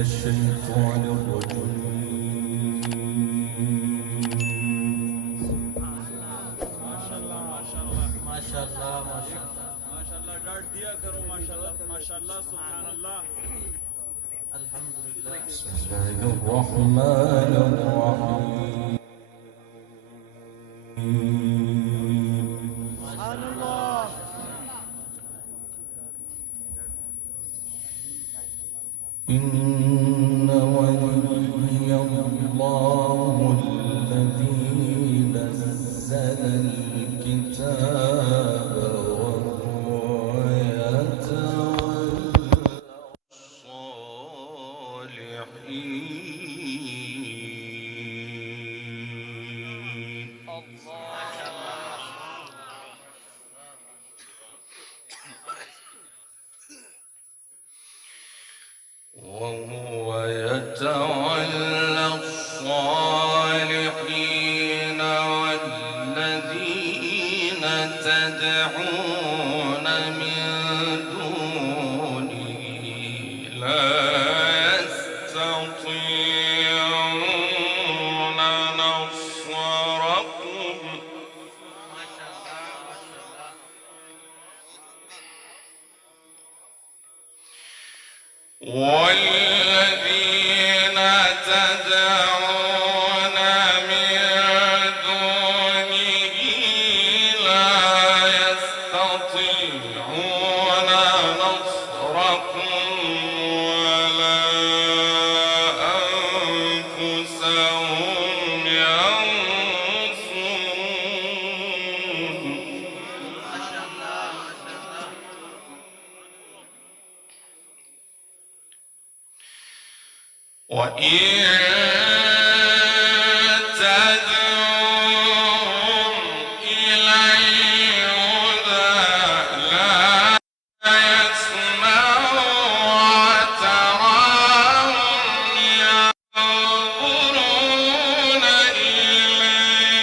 الشيطان الرجيم. ما شاء الله ما شاء الله ما شاء الله ما شاء الله ما شاء الله गार्ड दिया करो माशाल्लाह सुभान अल्लाह अल्हम्दुलिल्लाह بسم الله الرحمن الرحيم. سبحان الله إن ولي الله الذي نزل الكتاب وهو يتولى الصالحين والذين تدعون من دونه لا يستطيعون نصركم والذين تدعون من دونه لا يستطيعون نصركم ولا أنفسهم ينصرون. وإن تدعوهم إلى الهدى لا يسمعوا وتراهم ينظرون إليك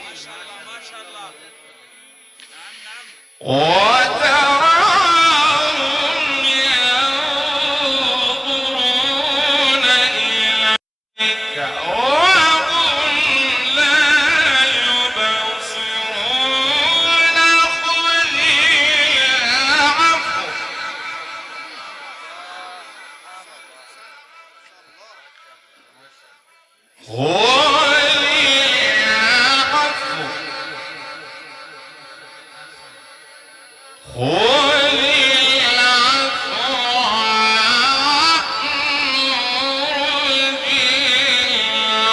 ما شاء الله وتراهم ينظرون إليك وهم لا يبصرون. خذ العفو خذ العفو وأمر بالمعروف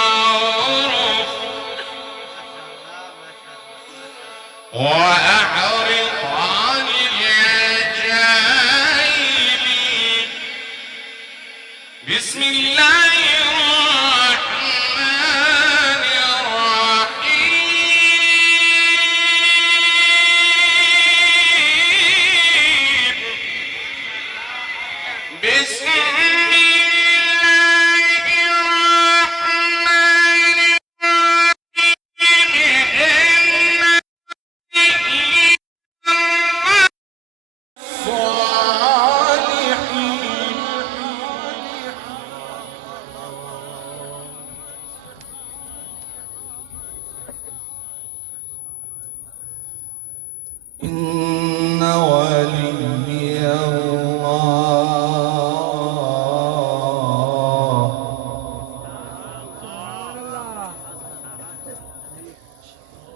وأعرض عن الجاهلين. بسم الله الرحمن الرحيم. بسم الله الرحمن الرحيم.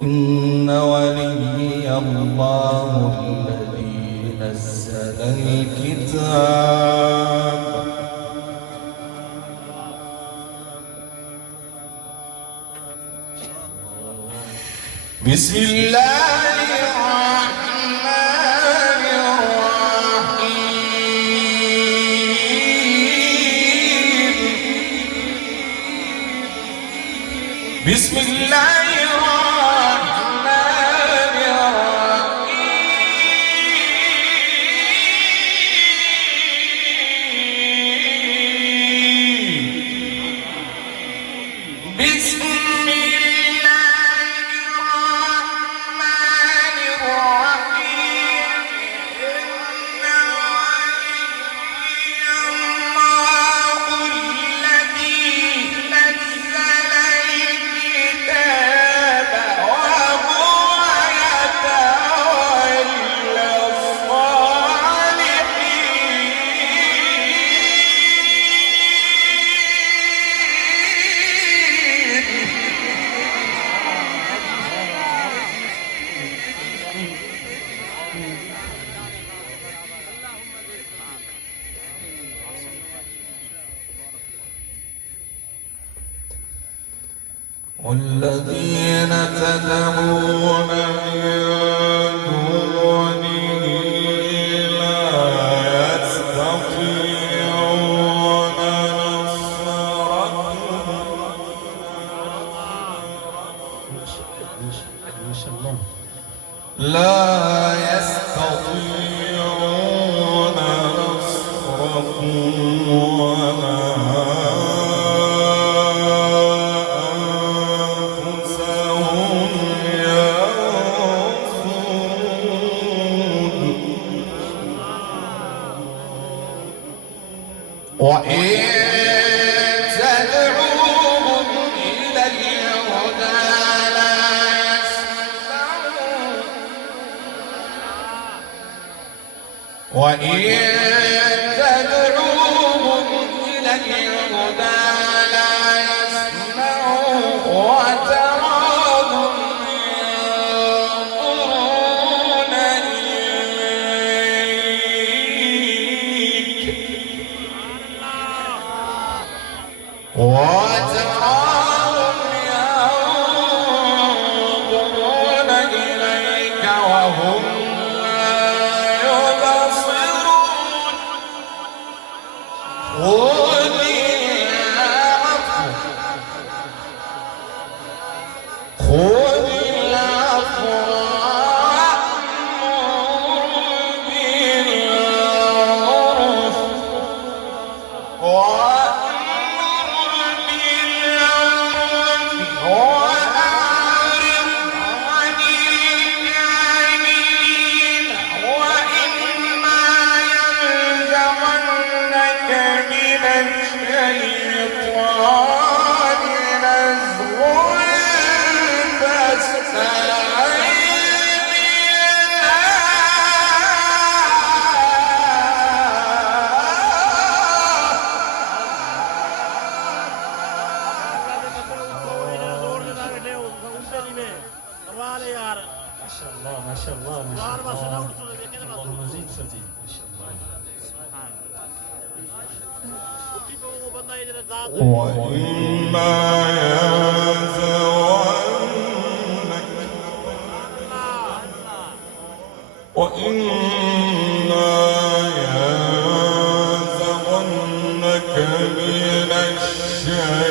إن ولي الله الذي نزل الكتاب بسم الله الرحمن الرحيم بسم الله الرحمن الرحيم بسم والذين تدعون من دونه لا يستطيعون نصركم لا يستطيعون نصركم ولا وإن تدعوهم إلى الهدى لا يسمعون وإن تدعوهم إلى الهدى لا يسمعون وتراهم ينظرون إليك وتراهم ينظرون إليك وهم لا يبصرون خذ العفو خذ العفو ما شاء الله ما شاء الله اللهم زيد فزيد ما شاء الله وإما ينزغنك من الشيطان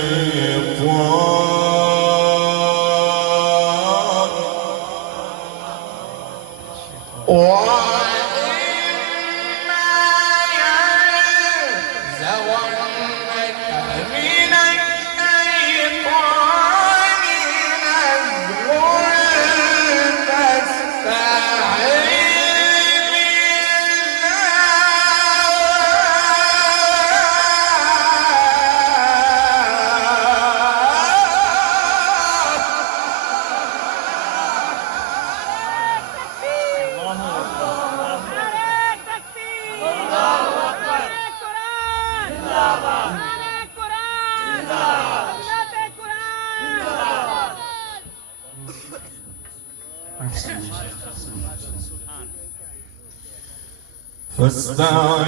فاستعذ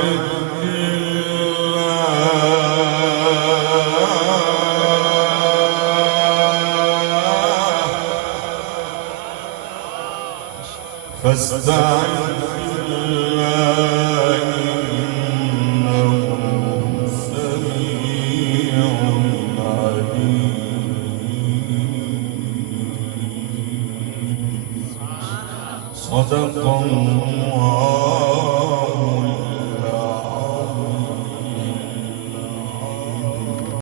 بالله فاستعذ بالله إنه سميع عليم صدق الله